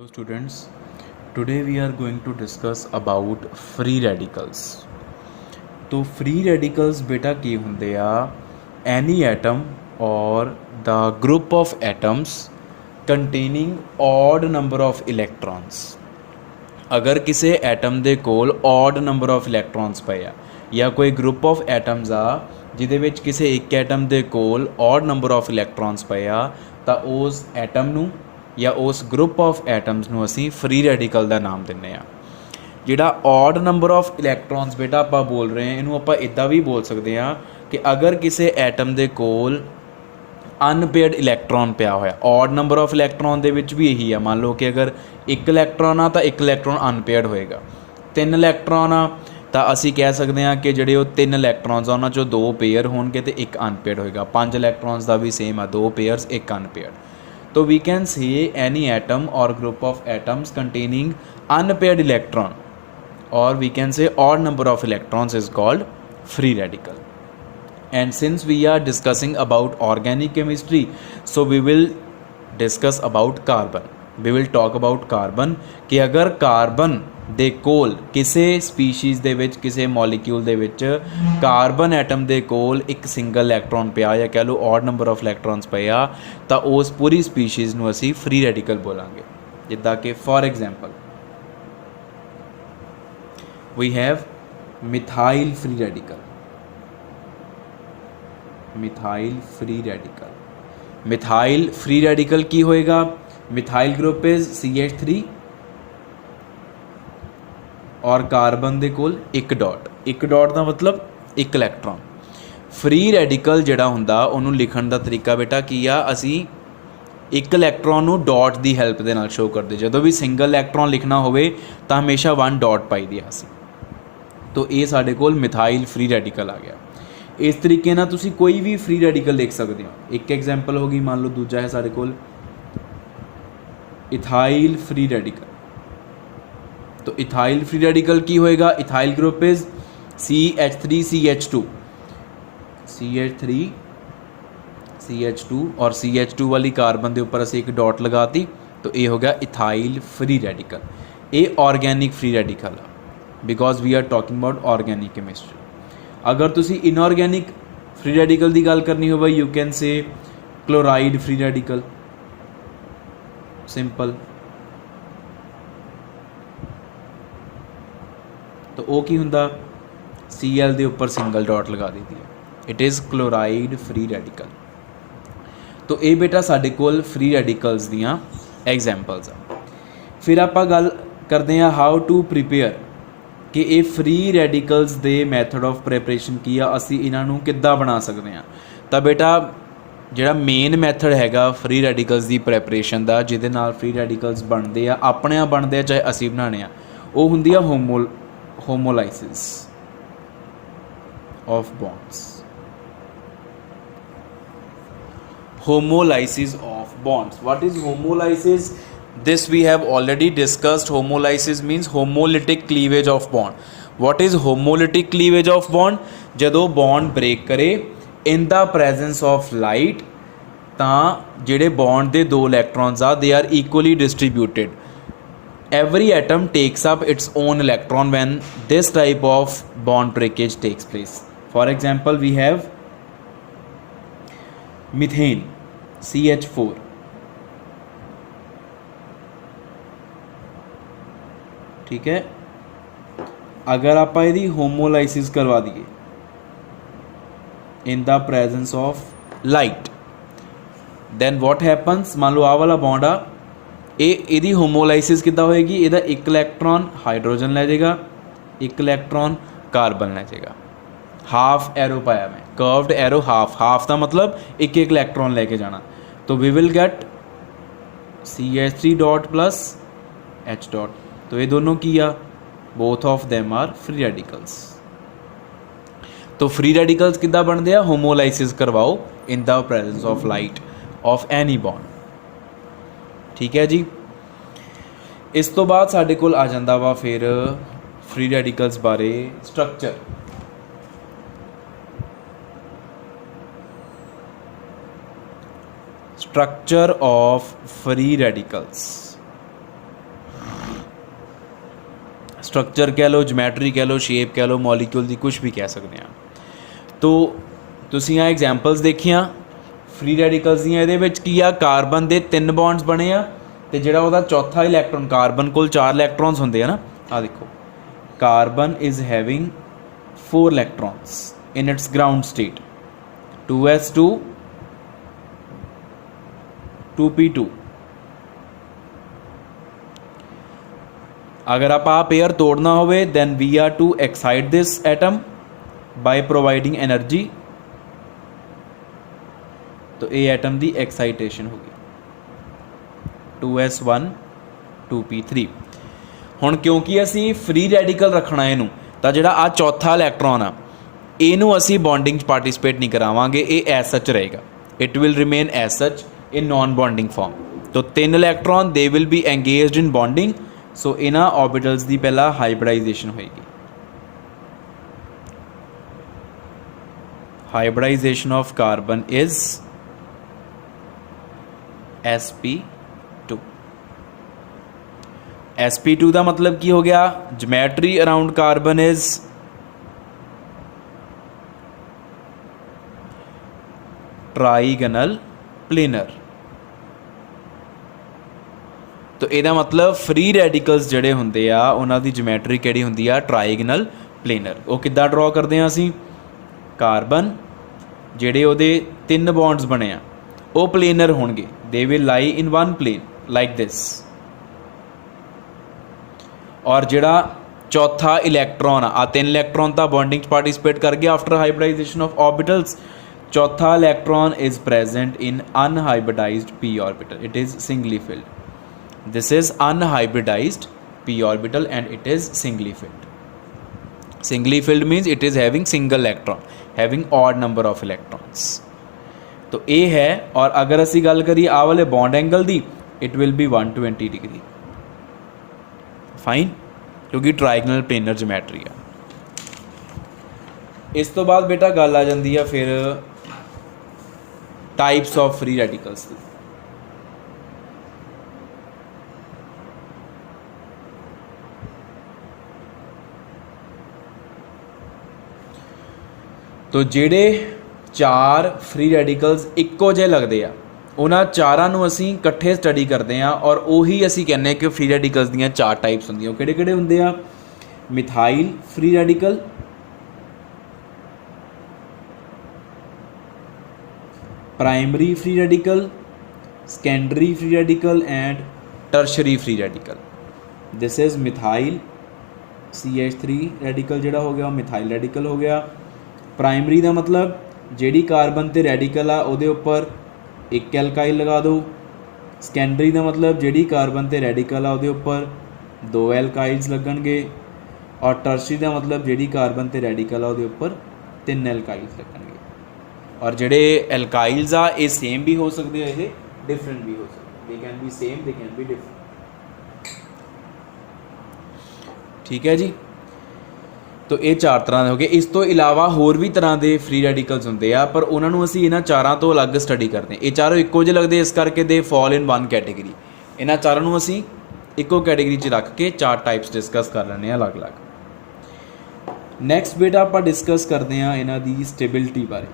Hello students, today we are going to discuss about free radicals. तो free radicals बेटा ਕੀ ਹੁੰਦੇ ਆ any atom or the group of atoms containing odd number of electrons. ਅਗਰ ਕਿਸੇ atom ਦੇ ਕੋਲ odd number of electrons ਪਏ ਆ ਜਾਂ ਕੋਈ group of atoms ਆ ਜਿਹਦੇ ਵਿੱਚ ਕਿਸੇ ਇੱਕ ਐਟਮ ਦੇ ਕੋਲ odd number of electrons ਪਏ ਆ ਤਾਂ ਉਸ ਐਟਮ ਨੂੰ ਜਾਂ ਉਸ ਗਰੁੱਪ ਆਫ ਐਟਮਸ ਨੂੰ ਅਸੀਂ ਫਰੀ ਰੈਡੀਕਲ ਦਾ ਨਾਮ ਦਿੰਦੇ ਹਾਂ। ਜਿਹੜਾ ਔਡ ਨੰਬਰ ਆਫ ਇਲੈਕਟ੍ਰੋਨਸ ਬੇਟਾ ਆਪਾਂ ਬੋਲ ਰਹੇ ਹਾਂ ਇਹਨੂੰ ਆਪਾਂ ਇੱਦਾਂ ਵੀ ਬੋਲ ਸਕਦੇ ਹਾਂ ਕਿ ਅਗਰ ਕਿਸੇ ਐਟਮ ਦੇ ਕੋਲ ਅਨਪੇਅਰਡ ਇਲੈਕਟ੍ਰੋਨ ਪਿਆ ਹੋਇਆ, ਔਡ ਨੰਬਰ ਆਫ ਇਲੈਕਟ੍ਰੋਨ ਦੇ ਵਿੱਚ ਵੀ ਇਹੀ ਆ। ਮੰਨ ਲਓ ਕਿ ਅਗਰ ਇੱਕ ਇਲੈਕਟ੍ਰੋਨ ਆ ਤਾਂ ਇੱਕ ਇਲੈਕਟ੍ਰੋਨ ਅਨਪੇਅਰਡ ਹੋਏਗਾ, 3 ਇਲੈਕਟ੍ਰੋਨ ਆ ਤਾਂ ਅਸੀਂ ਕਹਿ ਸਕਦੇ ਹਾਂ ਕਿ ਜਿਹੜੇ ਉਹ 3 ਇਲੈਕਟ੍ਰੋਨਸ ਆ ਉਹਨਾਂ 'ਚੋਂ 2 ਪੇਅਰ ਹੋਣਗੇ ਅਤੇ ਇੱਕ ਅਨਪੇਅਰਡ ਹੋਏਗਾ। 5 ਇਲੈਕਟ੍ਰੋਨਸ ਦਾ ਵੀ ਸੇਮ ਆ, 2 ਪੇਅਰਸ ਇੱਕ ਅਨਪੇਅਰਡ। So we can say any atom or group of atoms containing unpaired electron, or we can say odd number of electrons, is called free radical. And since we are discussing about organic chemistry, so we will discuss about carbon. We will talk about carbon कि अगर carbon ਦੇ ਕੋਲ ਕਿਸੇ species ਦੇ ਵਿੱਚ, ਕਿਸੇ molecule ਦੇ ਵਿੱਚ ਕਾਰਬਨ ਐਟਮ ਦੇ ਕੋਲ ਇੱਕ ਸਿੰਗਲ ਇਲੈਕਟ੍ਰੋਨ ਪਿਆ ਜਾਂ ਕਹਿ ਲਓ ਔਡ ਨੰਬਰ ਆਫ ਇਲੈਕਟ੍ਰੋਨਸ ਪਏ ਆ ਤਾਂ ਉਸ ਪੂਰੀ ਸਪੀਸ਼ੀਜ਼ ਨੂੰ ਅਸੀਂ ਫਰੀ ਰੈਡੀਕਲ ਬੋਲਾਂਗੇ। ਜਿੱਦਾਂ ਕਿ for example we have methyl free radical. Methyl free radical, methyl free radical ਕੀ ਹੋਏਗਾ? ਮਿਥਾਈਲ ਗਰੁੱਪ ਇਜ਼ CH3 ਔਰ ਕਾਰਬਨ ਦੇ ਕੋਲ ਇੱਕ ਡਾਟ ਦਾ ਮਤਲਬ ਇੱਕ ਇਲੈਕਟ੍ਰੋਨ। ਫਰੀ ਰੈਡੀਕਲ ਜਿਹੜਾ ਹੁੰਦਾ ਉਹਨੂੰ ਲਿਖਣ ਦਾ ਤਰੀਕਾ ਬੇਟਾ ਕੀ ਆ, ਅਸੀਂ ਇੱਕ ਇਲੈਕਟ੍ਰੋਨ ਨੂੰ ਡਾਟ ਦੀ ਹੈਲਪ ਦੇ ਨਾਲ ਸ਼ੋ ਕਰਦੇ। ਜਦੋਂ ਵੀ ਸਿੰਗਲ ਇਲੈਕਟ੍ਰੋਨ ਲਿਖਣਾ ਹੋਵੇ ਤਾਂ ਹਮੇਸ਼ਾ 1 ਡਾਟ ਪਾਈਦੀ ਆ ਅਸੀਂ। ਤਾਂ ਇਹ ਸਾਡੇ ਕੋਲ ਮਿਥਾਈਲ ਫਰੀ ਰੈਡੀਕਲ ਆ ਗਿਆ। ਇਸ ਤਰੀਕੇ ਨਾਲ ਤੁਸੀਂ ਕੋਈ ਵੀ ਫਰੀ ਰੈਡੀਕਲ ਲਿਖ ਸਕਦੇ ਹੋ। ਇੱਕ ਐਗਜ਼ਾਮਪਲ ਹੋ ਗਈ, ਮੰਨ ਲਓ ਦੂਜਾ ਹੈ ਸਾਡੇ ਕੋਲ ਇਥਾਈਲ ਫਰੀ ਰੈਡੀਕਲ। तो इथाइल फ्री रेडिकल की होएगा? इथाइल ग्रुप इज CH3CH2 और CH2 वाली कार्बन के उपर असी एक डॉट लगाती तो ये हो गया इथाइल फ्री रेडिकल। ये ऑर्गेनिक फ्री रेडिकल है because we are talking about organic chemistry. अगर तुसी इनऑर्गेनिक फ्री रेडिकल की गल करनी हो you can say chloride free radical, simple. तो वो की हुंदा? Cl के उपर सिंगल डॉट लगा दी है, it is chloride free radical. तो ये बेटा साडे कोल फ्री रैडिकल्स दियाँ एग्जाम्पल्स आ। फिर आपां गल करते हैं हाउ टू प्रिपेयर कि ये free radicals they method of preparation की आ, असी इन्हां नूं किद्दां बना सकते हैं। तो बेटा जिहड़ा मेन मैथड हैगा फ्री रैडिकल्स की प्रिपरेशन का, जिहदे नाल फ्री रैडिकल्स बनते आ, अपने आप बनते चाहे असी बनाने आ, वो हुंदी आ homolysis of bonds। Homolysis of bonds, what is homolysis? This we have already discussed. Homolysis means homolytic cleavage of bond. What is homolytic cleavage of bond? जदों bond break करे in the presence of light ਤਾਂ ਜਿਹੜੇ bond ਦੇ 2 electrons ਆ they are equally distributed. Every atom takes up its own electron when this type of bond breakage takes place. For example, we have methane CH4, ठीक है। अगर आप यदि homolysis करवा दिए in the presence of light, then what happens? मान लो आ वाला bond आ, ਇਹਦੀ ਹੋਮੋਲਾਈਸਿਸ ਕਿੱਦਾਂ ਹੋਏਗੀ? ਇਹਦਾ ਇੱਕ ਇਲੈਕਟ੍ਰੋਨ ਹਾਈਡਰੋਜਨ ਲੈ ਜਾਏਗਾ, ਇੱਕ ਇਲੈਕਟ੍ਰੋਨ ਕਾਰਬਨ ਲੈ ਜਾਏਗਾ। ਹਾਫ ਐਰੋ ਪਾਇਆ ਮੈਂ, ਕਰਵਡ ਐਰੋ ਹਾਫ ਦਾ ਮਤਲਬ ਇੱਕ ਇਲੈਕਟ੍ਰੋਨ ਲੈ ਕੇ ਜਾਣਾ। तो we will get CH3 dot plus H dot. तो ये दोनों की आ, both of them are free radicals. तो फ्री रेडिकल्स किद्दां बनते हैं? होमोलाइसिस करवाओ in the presence of light of any bond, ठीक है जी। इस तो बाद साडे कोल आ जांदा वा फिर फ्री रेडिकल्स बारे structure. Structure of free radicals. Structure कह लो, जमैट्री कह लो, शेप कह लो, मॉलीक्यूल की कुछ भी कह सकते हैं। तो तुसीं आ एग्जाम्पल्स देखियां फ्री रैडिकल्स दियां, इहदे विच की आ कार्बन के 3 बॉन्ड्स बने आ ते जिहड़ा उहदा चौथा इलैक्ट्रॉन, कार्बन कोल 4 इलैक्ट्रॉन्स हुंदे आ ना, आ देखो carbon is having 4 electrons in its ground state, 2s2 2p2। अगर आप पेयर तोड़ना होवे then we are to excite this atom by providing energy, तो ये एटम की एक्साइटेशन होगी 2s1 2p3। हुण क्योंकि असी फ्री रैडिकल रखना इनू, तो जिहड़ा आ चौथा इलैक्ट्रॉन आ इनू असी बॉन्डिंग च पार्टिसिपेट नहीं करावांगे, ये एज सच रहेगा, it will remain as such in non bonding form. तो 3 electron they will be engaged in bonding, so इन्हां ऑर्बिटल्स की पहला हाइब्रिडाइजेशन होएगी। Hybridisation of carbon is sp2। sp2 का मतलब की हो गया, geometry around carbon is trigonal planar. तो यदा मतलब फ्री रैडिकल्स जिहड़े हुंदे आ उन्हां दी ज्योमेट्री किहड़ी हुंदी आ, ट्राइगनल प्लेनर। वो किद्दां ड्रॉ करदे आ असीं, कार्बन जिहड़े उहदे 3 बॉन्ड्स बने आ वो प्लेनर होणगे, they will lie in one plane like this. और जिहड़ा चौथा इलैक्ट्रॉन आ 3 इलैक्ट्रॉन तो बॉन्डिंग पार्टिसिपेट कर गया आफ्टर हाइब्रिडाइजेशन ऑफ ऑर्बिटल्स, चौथा electron is present in unhybridized p orbital, it is singly filled. This is unhybridized p orbital and it is singly filled. Singly filled means it is having single electron, having odd number of electrons. तो ये है। और अगर असी गल करिए आ वाले bond angle the, it will be 120 degree, fine, क्योंकि ट्राइगनल प्लेनर ज्योमेट्री है। इस तो बाद बेटा गल आ जाती है फिर टाइप्स ऑफ फ्री रैडिकल्स की। तो जेडे 4 फ्री रैडिकल्स इक्को जे लगते हैं उन्होंने चारों नूं असीं इकट्ठे स्टडी करते हैं, और उही असीं कहने कि फ्री रैडिकल्स दियां 4 टाइप्स होंदियां। किहड़े किहड़े हुंदे आ, methyl free radical, primary free radical, secondary free radical and tertiary free radical. This is methyl CH3 radical जिहड़ा हो गया मिथाइल रैडिकल हो गया। प्राइमरी का मतलब जिहड़ी कार्बन ते रैडिकल आ उहदे उपर एक एल्काइल लगा दो। सेकेंडरी का मतलब जिहड़ी कार्बन ते रैडिकल आ उहदे उपर 2 एल्काइल्स लगणगे। और टर्शरी का मतलब जिहड़ी कार्बन ते रैडिकल आ उहदे उपर 3 एल्काइल्स लगणगे। और जिहड़े एल्काइल्स आ ये सेम भी हो सकते हैं, ये डिफरेंट भी हो सकते, they can be same, they can be different. ठीक है जी। तो ये 4 तरह के हो गए। इस तो इलावा होर भी तरह के फ्री रैडिकल्स होंगे आ, पर उन्होंने असी इन्होंने 4 तो अलग स्टडी करते हैं। ये चारों इक्को जे लगते इस करके they fall in one category. इन्होंने चारों असी इक्को कैटेगरी च रख के 4 टाइप्स डिस्कस कर लेने अलग अलग। नैक्सट बेटा आप डिस्कस करते हैं इन्हों की स्टेबिलिटी बारे।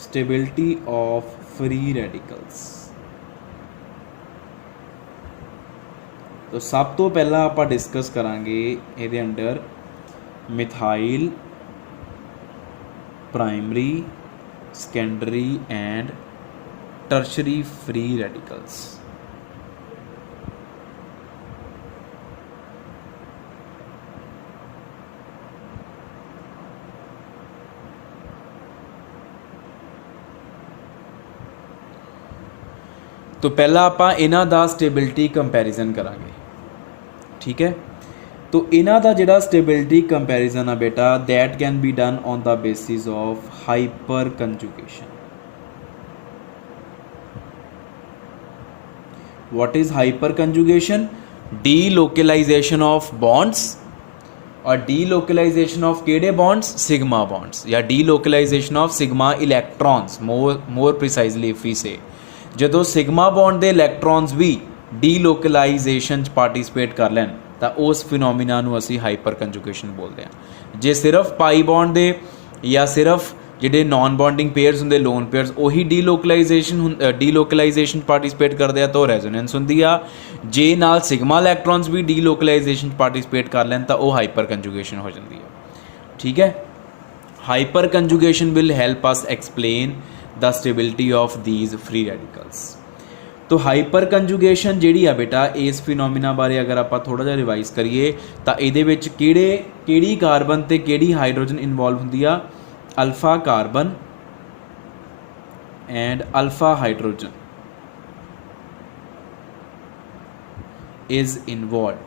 Stability of free radicals. तो सब तो पहला आप डिस्कस करांगे ये under methyl, primary, secondary and tertiary free radicals. तो पहला आप इन्हां दा स्टेबिलिटी कंपैरिजन करांगे। ठीक है। तो इन्हां दा जिहड़ा स्टेबिलिटी कंपैरिजन आ बेटा that can be done on the basis of hyperconjugation. What is hyperconjugation? Delocalization of bonds. और डीलोकलाइजेशन ऑफ केड़े बॉन्ड्स? सिग्मा बॉन्ड्स, या delocalization of sigma electrons. More precisely if we say जदों sigma bond के इलैक्ट्रॉन्स भी ਡੀਲੋਕਲਾਈजेशन participate कर लैन तो उस phenomena नूं असीं हाइपर कंजुगेशन बोलते हैं। जे सिर्फ पाई बॉन्ड दे या सिर्फ जिहड़े नॉन बॉन्डिंग पेयर्स हुंदे लोन पेयर्स उही ਡੀਲੋਕਲਾਈजेशन पार्टिसिपेट करते हैं तो रेजोनेंस हुंदी आ। जे नाल सिग्मा इलैक्ट्रॉन्स भी ਡੀਲੋਕਲਾਈजेशन पार्टिसिपेट कर लैन तो वह हाइपर कंजुगेशन हो जाती है। ठीक है, hyper conjugation will help us explain the stability of these free radicals. तो हाइपर कंजुगेशन जिहड़ी आ बेटा इस फिनोमिना बारे अगर आप थोड़ा जिहा रिवाइज करिए तो ये किहड़ी कार्बन ते किहड़ी हाइड्रोजन इनवॉल्व हुंदी आ, alpha carbon and alpha hydrogen is involve.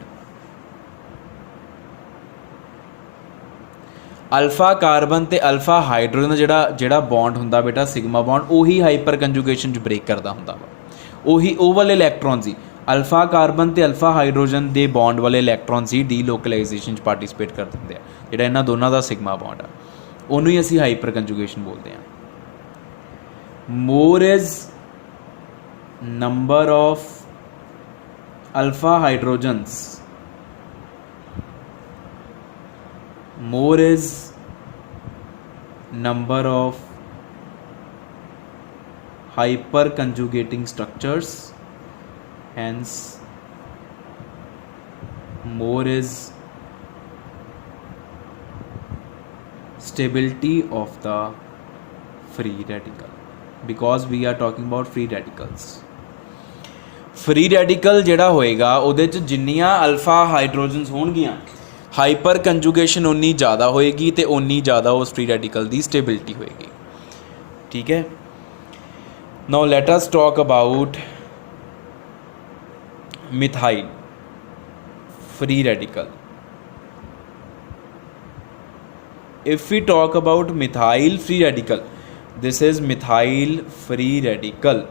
Alpha carbon ते अल्फा हाइड्रोजन जिहड़ा बॉन्ड हुंदा बेटा सिग्मा बॉन्ड उही हाइपर कंजुगेशन ब्रेक करदा हुंदा वा। ਉਹੀ ਉਹ ਵਾਲੇ ਇਲੈਕਟ੍ਰੋਨਸ ਹੀ ਅਲਫਾ ਕਾਰਬਨ ਤੇ ਅਲਫਾ ਹਾਈਡਰੋਜਨ ਦੇ ਬੌਂਡ ਵਾਲੇ ਇਲੈਕਟ੍ਰੋਨਸ ਹੀ ਡੀਲੋਕਲਾਈजेशन 'ਚ ਪਾਰਟਿਸਿਪੇਟ ਕਰ ਦਿੰਦੇ ਆ। ਜਿਹੜਾ ਇਹਨਾਂ ਦੋਨਾਂ ਦਾ ਸਿਗਮਾ ਬੌਂਡ ਆ ਉਹਨੂੰ ਹੀ ਅਸੀਂ ਹਾਈਪਰ ਕੰਜੂਗੇਸ਼ਨ ਬੋਲਦੇ ਹਾਂ। More is number of alpha hydrogens, more is number of hyper conjugating structures, hence more is stability of the free radical, because we are talking about free radicals। free radical ਜਿਹੜਾ ਹੋਏਗਾ ਉਹਦੇ 'ਚ ਜਿੰਨੀਆਂ alpha ਹਾਈਡਰੋਜਨਸ ਹੋਣਗੀਆਂ hyper conjugation उन्नी ज़्यादा होएगी तो उन्नी ज़्यादा उस फ्री रेडिकल की स्टेबिलिटी होएगी। ठीक है, now let us talk about methyl free radical. If we talk about methyl free radical, this is methyl free radical.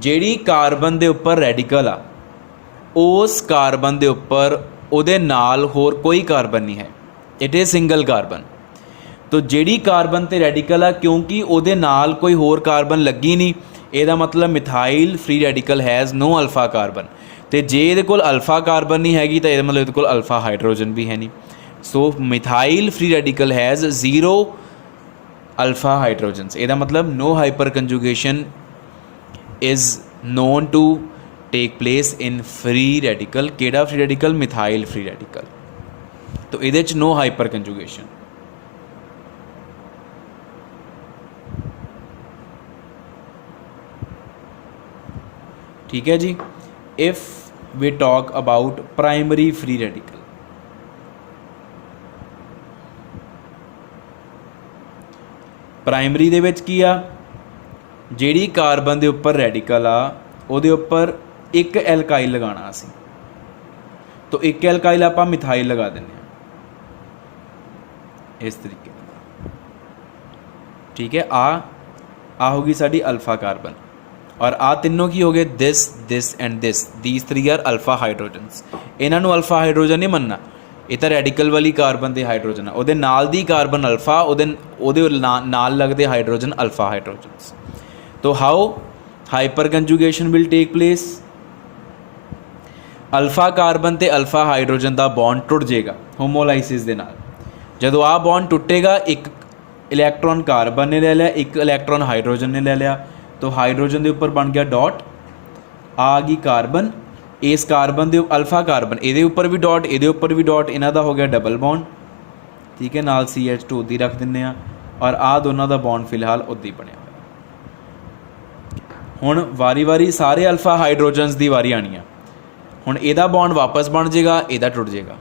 जेड़ी कार्बन दे उपर रेडिकल आ उस कार्बन के उपर उहदे नाल होर कोई कार्बन नहीं है, इट इज़ सिंगल कार्बन। तो जिहड़ी कार्बन ते रेडिकल आ क्योंकि उहदे नाल कोई होर कार्बन लगी नहीं, इहदा मतलब methyl free radical has no alpha carbon. तो जे इहदे कोल अल्फा कार्बन नहीं हैगी तो इहदा मतलब इहदे कोल अल्फा हाइड्रोजन भी है नहीं। So methyl free radical has zero alpha hydrogens. इहदा मतलब no hyperconjugation is known to take place in free radical. केड़ा free radical? Methyl free radical. तो इहदे च नो हाइपर कंजुगेशन। ठीक है जी। If we talk about primary free radical, primary दे विच की आ, जिहड़ी कार्बन दे उपर रेडिकल आ उहदे उपर एक एल्काइल लगाना असी, तो एक एल्काइल आप मिथाइल लगा दें इस तरीके। ठीक है, आ होगी साड़ी अल्फा कार्बन और आ तीनों की हो गए this this and this, these three are alpha hydrogens. इन्हां नूं अल्फा हाइड्रोजन नहीं मनना, ये तो रेडिकल वाली कार्बन के हाइड्रोजन है, उहदे नाल दी कार्बन अल्फा, उहदे नाल लगदे हाइड्रोजन अल्फा हाइड्रोजनस। तो how hyperconjugation will take place? Alpha carbon ते अल्फा हाइड्रोजन का बॉन्ड टुट जाएगा होमोलाइसिस दे नाल। जदों आ बॉन्ड टुटेगा एक इलैक्ट्रॉन कार्बन ने ले लिया, एक इलैक्ट्रॉन हाइड्रोजन ने ले लिया, तो हाइड्रोजन के उपर बन गया डॉट, आ गई कार्बन, इस कार्बन के अल्फा कार्बन ये उपर भी डॉट, ये उपर भी डॉट, इन्हां दा हो गया डबल बॉन्ड। ठीक है, नाल CH2 उदी रख दिंदे आ और आ दोनों का बॉन्ड फिलहाल उदी बनिया होया। हुण वारी वारी सारे अल्फा हाइड्रोजनस की वारी आनी है। हुण इहदा बॉन्ड वापस बन जाएगा, इहदा टुट जाएगा।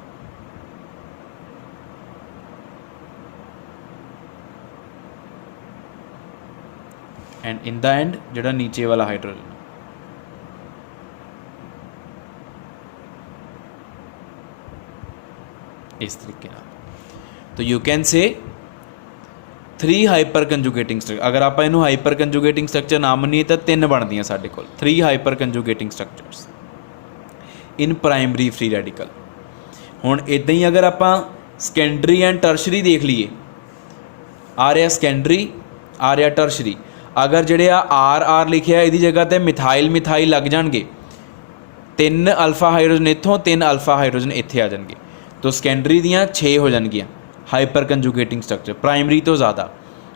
एंड इन द एंड जिहड़ा नीचे वाला हाइड्रोजन इस तरीके नाल। तो यू कैन से 3 हाइपर कंजुगेटिंग स्ट्रक्चर। अगर आप इनू हाइपर कंजुगेटिंग स्ट्रक्चर ना मनीए तो 3 बनदियां साडे कोल, 3 hyperconjugating structures in primary free radical. हुण इदां ही अगर आप सैकेंडरी एंड टर्शरी देख लीए, आ रहा सैकेंडरी, आ रहा टर्शरी। अगर ਜਿਹੜੇ ਆ आर आर लिखिया ਇਹਦੀ जगह ਤੇ ਮਿਥਾਈਲ ਮਿਥਾਈਲ ਲੱਗ ਜਾਣਗੇ 3 ਅਲਫਾ ਹਾਈਡਰੋਜਨ ਇੱਥੋਂ 3 ਅਲਫਾ ਹਾਈਡਰੋਜਨ ਇੱਥੇ ਆ ਜਾਣਗੇ तो ਸਕੈਂਡਰੀ ਦੀਆਂ 6 ਹੋ ਜਾਣਗੀਆਂ ਹਾਈਪਰ ਕੰਜੂਗੇਟਿੰਗ ਸਟਰਕਚਰ ਪ੍ਰਾਇਮਰੀ ਤੋਂ ਜ਼ਿਆਦਾ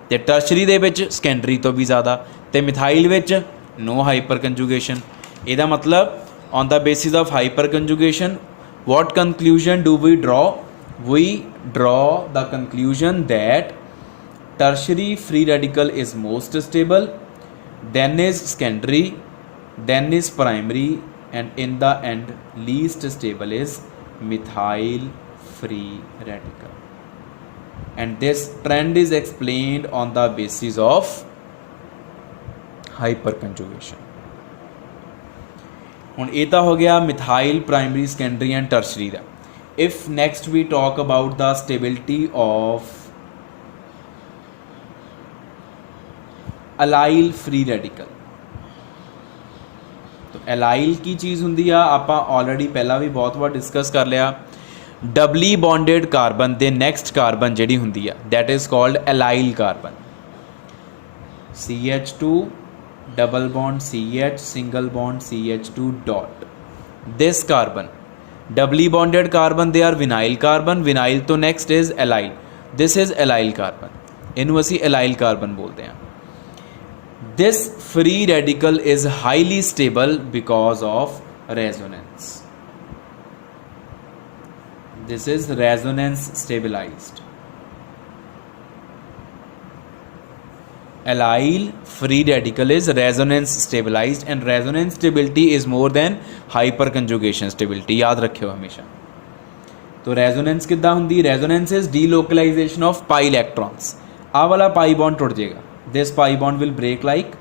ਤੇ ਟਰਸ਼ਰੀ ਦੇ ਵਿੱਚ ਸਕੈਂਡਰੀ ਤੋਂ ਵੀ ਜ਼ਿਆਦਾ ਤੇ ਮਿਥਾਈਲ ਵਿੱਚ ਨੋ ਹਾਈਪਰ ਕੰਜੂਗੇਸ਼ਨ ਇਹਦਾ ਮਤਲਬ on the basis of hyper conjugation what conclusion do we draw? We draw the conclusion that tertiary free radical is most stable, then is secondary, then is primary, and in the end least stable is methyl free radical. And this trend is explained on the basis of hyperconjugation. ਹੁਣ ਇਹ ਤਾਂ ਹੋ ਗਿਆ methyl primary secondary and tertiary ਦਾ if next we talk about ਦਾ stability of allyl free radical ਤਾਂ allyl ਕੀ ਚੀਜ਼ ਹੁੰਦੀ ਆ ਆਪਾਂ ਆਲਰੇਡੀ ਪਹਿਲਾਂ ਵੀ ਬਹੁਤ ਵਾਰ ਡਿਸਕਸ ਕਰ ਲਿਆ ਡਬਲੀ ਬੌਂਡਡ ਕਾਰਬਨ ਦੇ ਨੈਕਸਟ ਕਾਰਬਨ ਜਿਹੜੀ ਹੁੰਦੀ ਆ that is called allyl carbon CH2 double bond CH single bond CH2 dot this carbon doubly bonded carbon they are vinyl carbon vinyl to next is allyl this is allyl carbon इनू असी allyl carbon बोलते हैं this free radical is highly stable because of resonance this is resonance stabilized allyl free radical is resonance stabilized and resonance stability is more than hyperconjugation stability याद रखियो हमेशा तो resonance किद्दां हुंदी resonance is delocalization of pi electrons आ वाला pi bond टुट जाएगा this pi bond will break like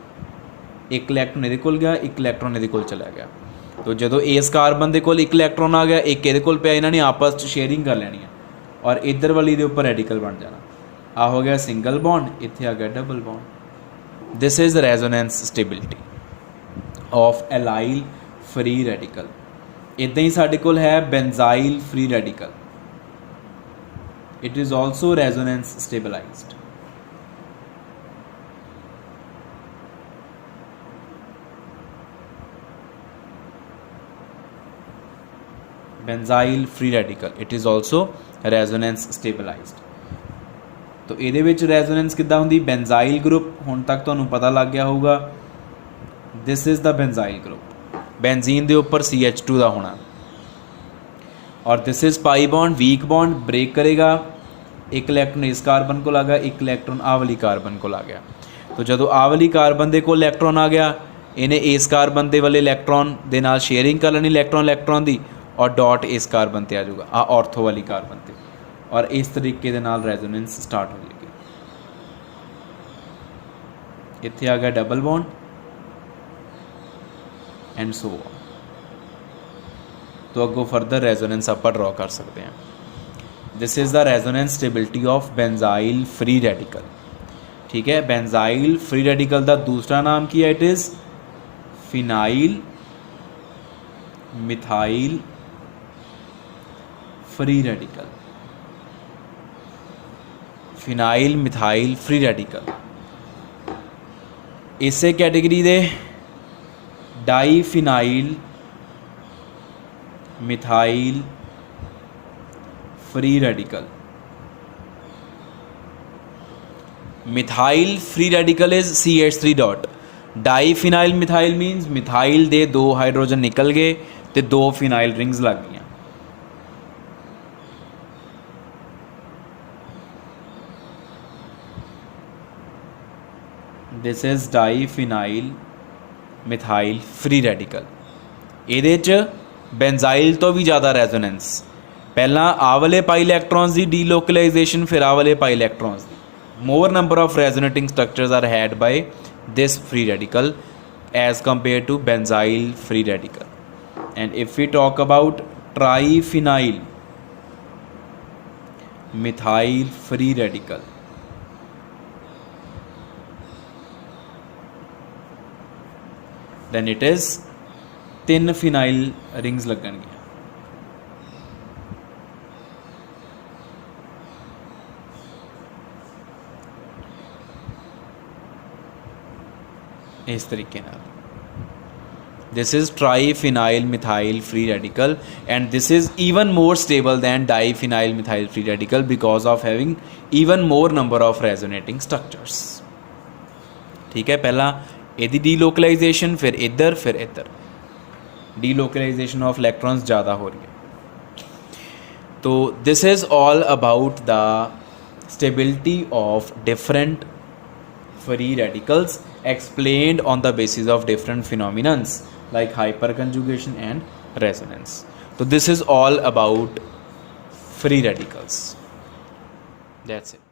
एक electron ਇਹਦੇ ਕੋਲ ਗਿਆ ਇੱਕ ਇਲੈਕਟ੍ਰੋਨ ਇਹਦੇ ਕੋਲ ਚਲਾ ਗਿਆ तो ਜਦੋਂ ਇਸ ਕਾਰਬਨ ਦੇ ਕੋਲ ਇੱਕ ਇਲੈਕਟ੍ਰੋਨ ਆ ਗਿਆ ਇੱਕ ਇਹਦੇ ਕੋਲ ਪਿਆ ਇਹਨਾਂ ਨੇ ਆਪਸ ਚ ਸ਼ੇਅਰਿੰਗ ਕਰ ਲੈਣੀ ਹੈ ਔਰ ਇੱਧਰ ਵਾਲੀ ਦੇ ਉੱਪਰ ਰੈਡੀਕਲ ਬਣ ਜਾਣਾ ਆ ਹੋ ਗਿਆ ਸਿੰਗਲ ਬੌਂਡ ਇੱਥੇ ਆ ਗਿਆ double bond this is resonance stability of allyl free radical ਇੱਦਾਂ ਹੀ ਸਾਡੇ ਕੋਲ ਹੈ benzyl free radical it is also resonance stabilized benzyl free radical it is also resonance stabilized तो ਇਹਦੇ ਵਿੱਚ resonance ਕਿੱਦਾਂ ਹੁੰਦੀ benzyl group ਹੁਣ ਤੱਕ ਤੁਹਾਨੂੰ ਪਤਾ ਲੱਗ ਗਿਆ ਹੋਊਗਾ this is the benzyl group benzene ਦੇ ਉੱਪਰ CH2 ਦਾ ਹੋਣਾ और this is pi bond weak bond break करेगा एक इलेक्ट्रॉन इस कार्बन को आ गया एक इलेक्ट्रॉन आ वाली कार्बन को आ गया तो जो आ वाली कार्बन ਦੇ ਕੋਲ इलेक्ट्रॉन आ गया ਇਹਨੇ ਇਸ कार्बन ਦੇ ਵਾਲੇ इलेक्ट्रॉन ਦੇ ਨਾਲ शेयरिंग कर लेनी इलेक्ट्रॉन ਦੀ और डॉट इस कार्बन ते आ जाऊगा आ ऑर्थो वाली कार्बन ते और इस तरीके दे नाल रेजोनेंस स्टार्ट हो जाएगी इत्थे आ गया double bond and so on तो अगों फर्दर रेजोनेंस आप ड्रॉ कर सकते हैं this is the resonance stability of benzyl free radical ठीक है बेंजाइल फ्री रेडिकल का दूसरा नाम की है it is phenyl methyl free radical phenyl methyl free radical इसे कैटेगरी दे diphenyl methyl free radical methyl free radical is CH3 dot diphenyl methyl minus methyl दे 2 हाइड्रोजन निकल गए तो 2 फिनाइल रिंग्स लग गई this is diphenyl methyl free radical ਇਹਦੇ ਚ बेंजाइल तो भी ज़्यादा रेजोनेंस पहला आ वाले पाई इलैक्ट्रॉन्स की डीलोकलाइजेशन फिर आ वाले पाई इलैक्ट्रॉन्स की more number of resonating structures are had by this free radical as compared to benzyl free radical and if we talk about triphenyl methyl free radical then it is 3 phenyl rings लगणगियां इस तरीके नाल। This is triphenyl methyl free radical, and this is even more stable than diphenyl methyl free radical because of having even more number of resonating structures. ठीक है, पहला ਇਹਦੀ ਡੀਲੋਕਲਾਈजेशन, फिर इधर, फिर इधर ਡੀਲੋਕਲਾਈजेशन ऑफ इलेक्ट्रॉन्स ज़्यादा हो रही है। तो this is all about the stability of different free radicals explained on the basis of different phenomenons like hyperconjugation and resonance. So this is all about free radicals. That's it.